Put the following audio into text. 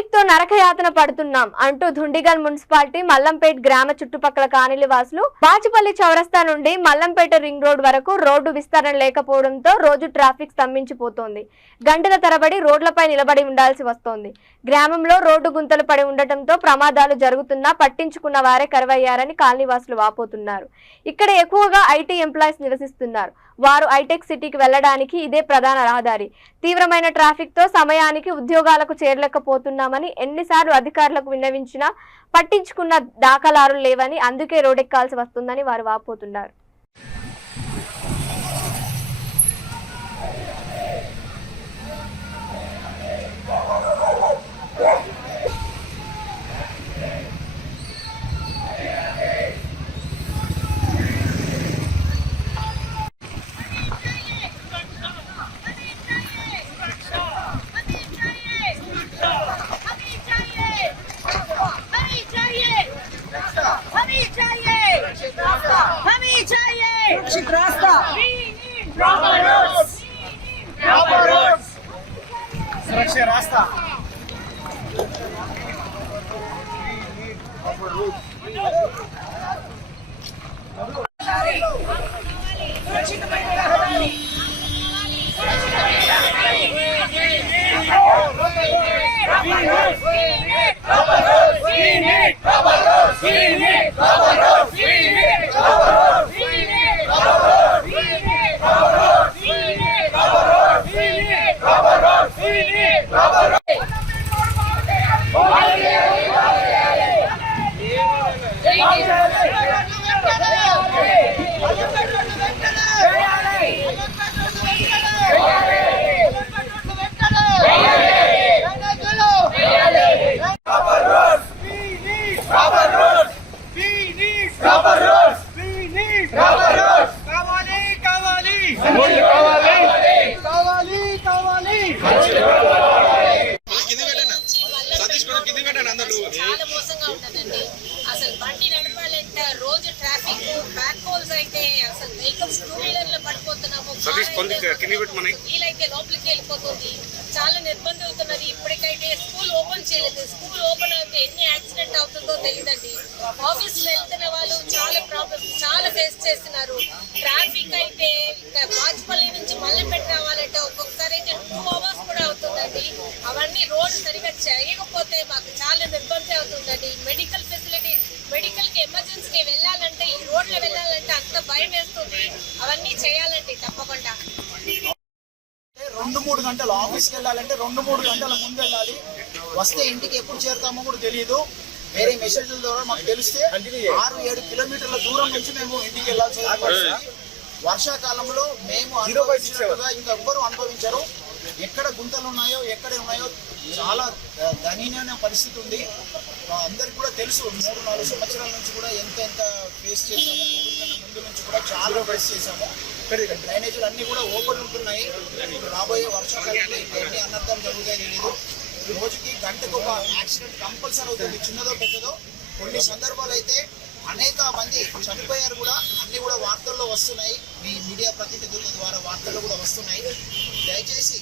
Traffic తో నరకయాతన పడుతున్నాం అంటూ దుండిగల్ మున్సిపాలిటీ మల్లంపేట్ గ్రామ చుట్టుపక్కల కాలనీ వాసులు బాచుపల్లి చౌరస్తా నుండి మల్లంపేట రింగ్ రోడ్ వరకు రోడ్డు విస్తరణ లేకపోవడంతో రోజు ట్రాఫిక్ స్తంభించిపోతోంది. గంటల తరబడి రోడ్లపై నిలబడి ఉండాల్సి వస్తోంది. గ్రామంలో రోడ్డు గుంతలు పడి ఉండటంతో ప్రమాదాలు జరుగుతున్నా పట్టించుకున్న వారే కరువయ్యారని కాలనీ వాసులు వాపోతున్నారు. ఇక్కడ ఎక్కువగా ఐటీ ఎంప్లాయీస్ నివసిస్తున్నారు. వారు హైటెక్ సిటీకి వెళ్లడానికి ఇదే ప్రధాన రహదారి. తీవ్రమైన ట్రాఫిక్ తో సమయానికి ఉద్యోగాలకు చేరలేకపోతున్నామని ఎన్నిసార్లు అధికారులకు విన్నవించినా పట్టించుకున్న దాఖలాలు లేవని, అందుకే రోడ్డెక్కాల్సి వస్తుందని వారు వాపోతున్నారు. सुरक्षा रास्ता చాలా మోసంగా ఉంటదండి. అసలు బండి నడపాలంటే రోజు ట్రాఫిక్ బ్యాక్ హోల్స్ అయితే అసలు వెహికల్స్ 2 వీలర్లో పడిపోతున్నాము. వీలైతే లోపలికి వెళ్ళిపోతుంది. చాలా నిర్బంధం అవుతున్నది. ఇప్పటికైతే స్కూల్ ఓపెన్ చేయలేదు. స్కూల్ ఓపెన్ అయితే ఎన్ని యాక్సిడెంట్ అవుతుందో తెలియదండి. ఆఫీస్లో వెళ్తున్న వాళ్ళు చాలా ప్రాబ్లమ్స్ చాలా ఫేస్ చేస్తున్నారు. ట్రాఫిక్ అయితే ఇంకా బాచుపల్లి నుంచి మల్లంపేట రావాలంటే ఒక్కొక్కసారి అయితే 2 అవర్స్ కూడా అవుతుందండి. అవన్నీ రోడ్ సరిగా చేయకపోతే మాకు చాలా నిర్బంధం అవుతుందండి. మెడికల్ ఫెసిలిటీ, మెడికల్ కి ఎమర్జెన్సీకి వెళ్ళాలంటే ఈ రోడ్లో వెళ్ళాలంటే అంత భయం వేస్తుంది. అవన్నీ చేయాలండి తప్పకుండా. 2-3 గంటలు ఆఫీస్కి వెళ్ళాలంటే 2-3 గంటల ముందు వెళ్ళాలి. వస్తే ఇంటికి ఎప్పుడు చేరుతామో కూడా తెలియదు. వేరే మెసేజ్ల ద్వారా మాకు తెలిస్తే 6-7 కిలోమీటర్ల దూరం నుంచి మేము ఇంటికి వెళ్ళాల్సి వస్తుంది. వర్షాకాలంలో మేము అనుభవించినట్టుగా ఇంకా ఎవ్వరూ అనుభవించరు. ఎక్కడ గుంతలు ఉన్నాయో ఎక్కడ ఉన్నాయో చాలా దయనీయమైన పరిస్థితి ఉంది. అందరికి కూడా తెలుసు. 3-4 సంవత్సరాల నుంచి కూడా ఎంత ఫేస్ చేసాము. కోవిడ్ కన్నా ముందు నుంచి కూడా చాలా ఫేస్ చేసాము. డ్రైనేజీలు అన్నీ కూడా ఓపెన్ ఉంటున్నాయి. రాబోయే వర్షాకాలంలో ఎన్ని అనర్థం జరుగుతాయో తెలియదు. రోజుకి గంటకు ఒక యాక్సిడెంట్ కంపల్సరీ అవుతుంది, చిన్నదో పెద్దదో. కొన్ని సందర్భాలు అయితే అనేక మంది చనిపోయారు కూడా. అన్ని కూడా వార్తల్లో వస్తున్నాయి. మీ మీడియా ప్రతినిధుల ద్వారా వార్తల్లో కూడా వస్తున్నాయి. దయచేసి